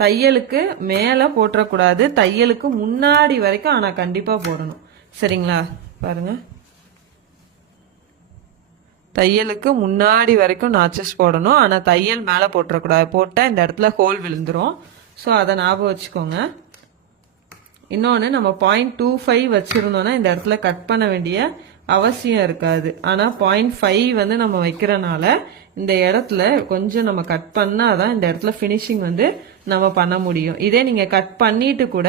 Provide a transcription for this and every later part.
தையலுக்கு மேலே போட்டுறக்கூடாது, தையலுக்கு முன்னாடி வரைக்கும் ஆனால் கண்டிப்பாக போடணும். சரிங்களா? பாருங்க, தையலுக்கு முன்னாடி வரைக்கும் நாச்சஸ் போடணும், ஆனால் தையல் மேலே போட்டுறக்கூடாது. போட்டால் இந்த இடத்துல ஹோல் விழுந்துரும். ஸோ அதை ஞாபகம் வச்சுக்கோங்க. இன்னொன்று, நம்ம 0.25 வச்சுருந்தோன்னா இந்த இடத்துல கட் பண்ண வேண்டிய அவசியம் இருக்காது. ஆனால் 0.5 வந்து நம்ம வைக்கிறனால இந்த இடத்துல கொஞ்சம் நம்ம கட் பண்ணால் தான் இந்த இடத்துல ஃபினிஷிங் வந்து நம்ம பண்ண முடியும். இதே நீங்கள் கட் பண்ணிட்டு கூட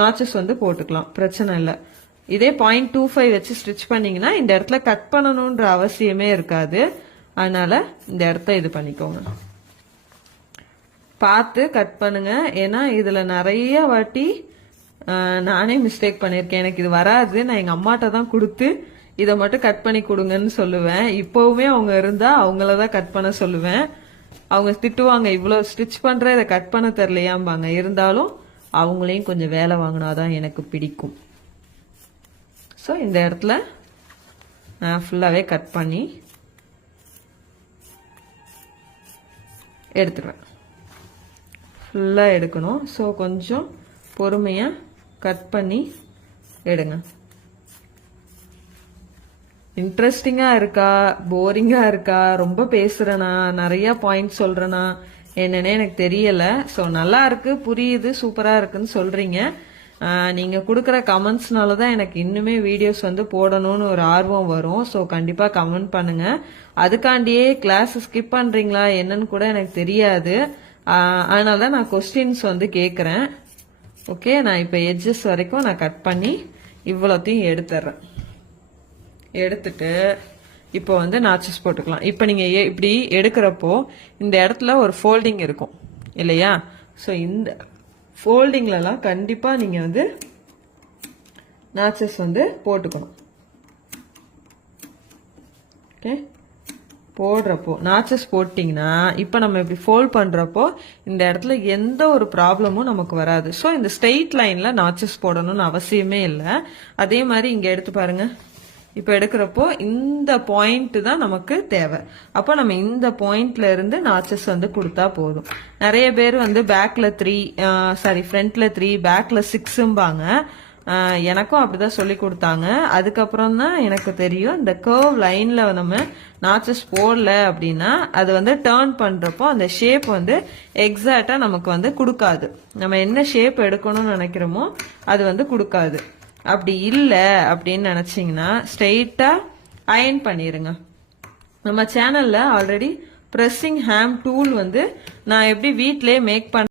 நாச்சஸ் வந்து போட்டுக்கலாம், பிரச்சனை இல்லை. இதே 0.25 வச்சு ஸ்டிச் பண்ணிங்கன்னா இந்த இடத்துல கட் பண்ணணுன்ற அவசியமே இருக்காது. அதனால இந்த இடத்த இது பண்ணிக்கோங்க, பார்த்து கட் பண்ணுங்க. ஏன்னா இதில் நிறைய வாட்டி நானே மிஸ்டேக் பண்ணியிருக்கேன். எனக்கு இது வராது, நான் எங்கள் அம்மாட்ட தான் கொடுத்து இதை மட்டும் கட் பண்ணி கொடுங்கன்னு சொல்லுவேன். இப்போவுமே அவங்க இருந்தால் அவங்கள தான் கட் பண்ண சொல்லுவேன். அவங்க திட்டுவாங்க, இவ்வளோ ஸ்டிச் பண்ணுற இதை கட் பண்ண தெரிலையாம்பாங்க. இருந்தாலும் அவங்களையும் கொஞ்சம் வேலை வாங்கினாதான் எனக்கு பிடிக்கும். ஸோ இந்த இடத்துல நான் ஃபுல்லாகவே கட் பண்ணி எடுத்துருவேன். ஃபுல்லாக எடுக்கணும். ஸோ கொஞ்சம் பொறுமையாக கட் பண்ணி எடுங்க. இன்ட்ரெஸ்டிங்காக இருக்கா, போரிங்காக இருக்கா, ரொம்ப பேசுகிறேனா, நிறையா பாயிண்ட் சொல்கிறேனா என்னன்னே எனக்கு தெரியலை. ஸோ நல்லா இருக்கு, புரியுது, சூப்பராக இருக்குன்னு சொல்கிறீங்க. நீங்கள் கொடுக்குற கமெண்ட்ஸ்னால தான் எனக்கு இன்னுமே வீடியோஸ் வந்து போடணும்னு ஒரு ஆர்வம் வரும். ஸோ கண்டிப்பாக கமெண்ட் பண்ணுங்கள். அதுக்காண்டியே கிளாஸ் ஸ்கிப் பண்ணுறீங்களா என்னன்னு கூட எனக்கு தெரியாது. அதனால தான் நான் கொஸ்டின்ஸ் வந்து கேட்குறேன். ஓகே, நான் இப்போ எட்ஜஸ் வரைக்கும் நான் கட் பண்ணி இவ்வளோத்தையும் எடுத்துட்றேன். எடுத்துட்டு இப்போ வந்து நாச்சஸ் போட்டுக்கலாம். இப்போ நீங்கள் இப்படி எடுக்கிறப்போ இந்த இடத்துல ஒரு ஃபோல்டிங் இருக்கும் இல்லையா? ஸோ இந்த ஃபோல்டிங்லலாம் கண்டிப்பாக நீங்கள் வந்து நாச்சஸ் வந்து போட்டுக்கணும். ஓகே, போடுறப்போ நாச்சஸ் போட்டிங்கன்னா இப்போ நம்ம இப்படி ஃபோல்ட் பண்ணுறப்போ இந்த இடத்துல எந்த ஒரு ப்ராப்ளமும் நமக்கு வராது. ஸோ இந்த ஸ்ட்ரெயிட் லைனில் நாச்சஸ் போடணும்னு அவசியமே இல்லை. அதே மாதிரி இங்கே எடுத்து பாருங்க, இப்போ எடுக்கிறப்போ இந்த பாயிண்ட் தான் நமக்கு தேவை. அப்போ நம்ம இந்த பாயிண்ட்ல இருந்து நாச்சஸ் வந்து கொடுத்தா போதும். நிறைய பேர் வந்து பேக்ல 3 ஃப்ரண்ட்ல 3 பேக்ல 6ம்பாங்க. எனக்கும் அப்படிதான் சொல்லி கொடுத்தாங்க. அதுக்கப்புறம் தான் எனக்கு தெரியும் இந்த கர்வ் லைன்ல நம்ம நாச்சஸ் போடல அப்படின்னா அது வந்து டேர்ன் பண்றப்போ அந்த ஷேப் வந்து எக்ஸாக்டா நமக்கு வந்து கொடுக்காது. நம்ம என்ன ஷேப் எடுக்கணும்னு நினைக்கிறோமோ அது வந்து கொடுக்காது. அப்படி இல்லை அப்படின்னு நினைச்சிங்கன்னா ஸ்ட்ரெயிட்டாக அயன் பண்ணிடுங்க. நம்ம சேனலில் ஆல்ரெடி ப்ரெஸ்ஸிங் ஹேம் டூல் வந்து நான் எப்படி வீட்டிலே மேக் பண்ண